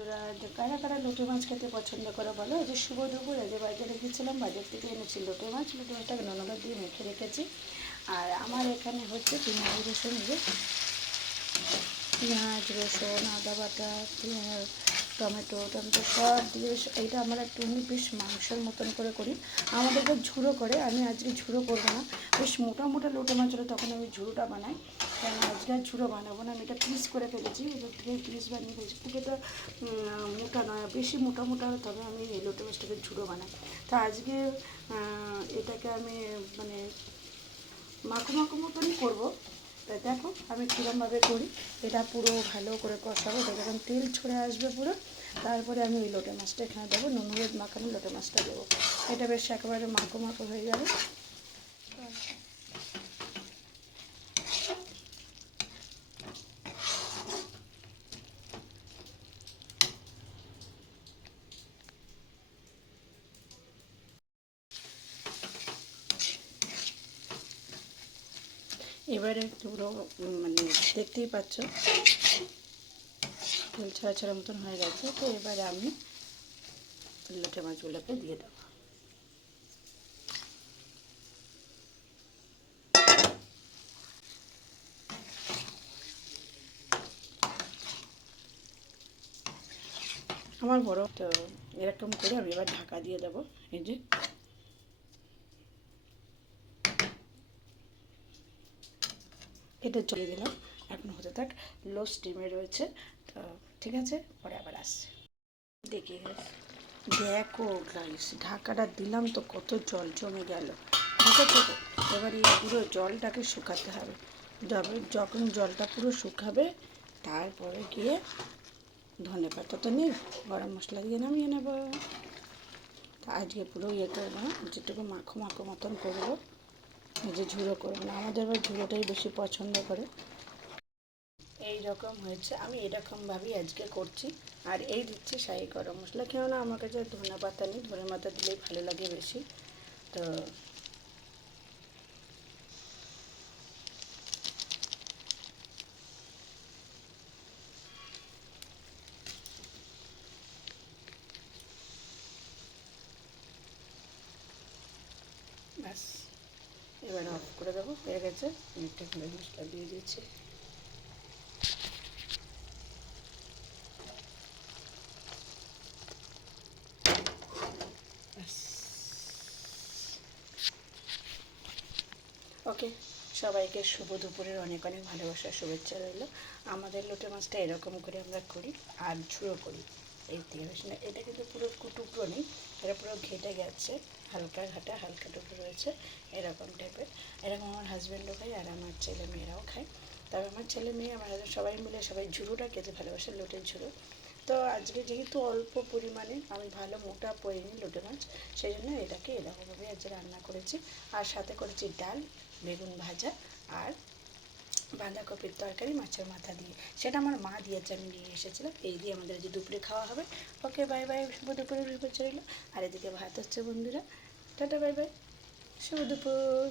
ওরা কারা কারা লোটে মাছ খেতে পছন্দ করে বলো? এই যে শুভ দুপুর, এই যে বাজারে গিয়েছিলাম, বাজার থেকে এনেছি লোটে মাছটাকে ননদ দিয়ে মেখে রেখেছি। আর আমার এখানে হচ্ছে পেঁয়াজ রসুন, যে পেঁয়াজ রসুন আদা বাটা টমেটো টমেটো সব দিয়ে এইটা আমরা একটুখানি বেশ মাংসের মতন করে করি। আমাদের তো ঝুড়ো করে, আমি আজকে ঝুড়ো করবো না, বেশ মোটা মোটা লোটে মাছ হলে তখন আমি ঝুড়োটা বানাই। কেন আজকে আর ঝুড়ো বানাবো না, আমি এটা পিস করে ফেলেছি, ওদের থেকে পিস বানিয়ে ফেলেছি। খুব এটা মোটা নয়, বেশি মোটা মোটা হলে তবে আমি এই লোটে মাছটাকে ঝুড়ো বানাই। তা আজকে এটাকে আমি মানে মাখো মাখো মতনই করবো। তাই দেখো আমি কীরমভাবে করি। এটা পুরো ভালো করে কষাবো, যখন তেল ছড়ে আসবে পুরো, তারপরে আমি ওই লোটে মাছটা এখানে দেবো, নুন হলুদ মাখানো লোটে মাছটা দেবো। এটা বেশ একেবারে মাখো মাখো হয়ে যাবে। এবারে পুরো মানে দেখতেই পাচ্ছ তেল ছাড়া ছাড়া মতন হয়ে গেছে। তো এবারে আমি লোটে মাছগুলোকে দিয়ে দেবো। আমার বড় তো এরকম করে আমি এবার ঢাকা দিয়ে দেবো। এই যে এটা চলে দিলাম, এখন হতে থাক, লো স্টিমে রয়েছে। তো ঠিক আছে, পরে আবার আসছে। দেখি দেখো গাইস, ঢাকাটা দিলাম তো কত জল জমে গেল, ঠিক আছে। এবার এই পুরো জলটাকে শুকাতে হবে। যখন জলটা পুরো শুকাবে তারপরে গিয়ে ধনে পাতা তো নেই, গরম মশলা দিয়ে নামিয়ে নেব। তা আজকে পুরো ইয়ে করবো না, যেটুকু মাখো মাখো মতন করবো, এই যে ঝুড়ো করবো না, আমাদের আবার ঝুড়োটাই বেশি পছন্দ করে। এই রকম হয়েছে, আমি এরকমভাবেই আজকে করছি। আর এই দিচ্ছি শাহি গরম মশলা, কেননা আমার কাছে ধনে পাতা নেই, ধনে পাতা দিলেই ভালো লাগে বেশি। তো ব্যাস, এবার অফ করে দেবো, হয়ে গেছে। একটা গরম মশলা দিয়ে দিচ্ছি। ওকে, সবাইকে শুভ দুপুরের অনেক অনেক ভালোবাসার শুভেচ্ছা রইল। আমাদের লোটে মাছটা এরকম করে আমরা করি আর ঝুড়ো করি, এই থেকে বেশি না। এটা কিন্তু পুরো টুকরো নেই, এটা পুরো ঘেটে গেছে, হালকা ঘাটা হালকা টুকরো রয়েছে, এরকম টাইপের। এরকম আমার হাজব্যান্ডও খায় আর আমার ছেলে মেয়েরাও খায়। তবে আমার ছেলে মেয়ে আমরা সবাই মিলে সবাই ঝুড়োটা খেতে ভালোবাসে, লোটের ঝুড়ো। তো আজকে যেহেতু অল্প পরিমাণে আমি ভালো মোটা পরিনি লোটে মাছ, সেই জন্য এটাকে এরকমভাবে আজকে রান্না করেছি। আর সাথে করেছি ডাল, বেগুন ভাজা আর বাঁধাকপির তরকারি মাছের মাথা দিয়ে, সেটা আমার মা দিয়েছে, আমি নিয়ে এসেছিলাম। এই দিয়ে আমাদের যে দুপুরে খাওয়া হবে। ওকে, বাই বাই, শুভ দুপুরের শুভেচ্ছা রইল। আর এদিকে ভাত হচ্ছে বন্ধুরা, টাটা বাই বাই, শুভ দুপুর।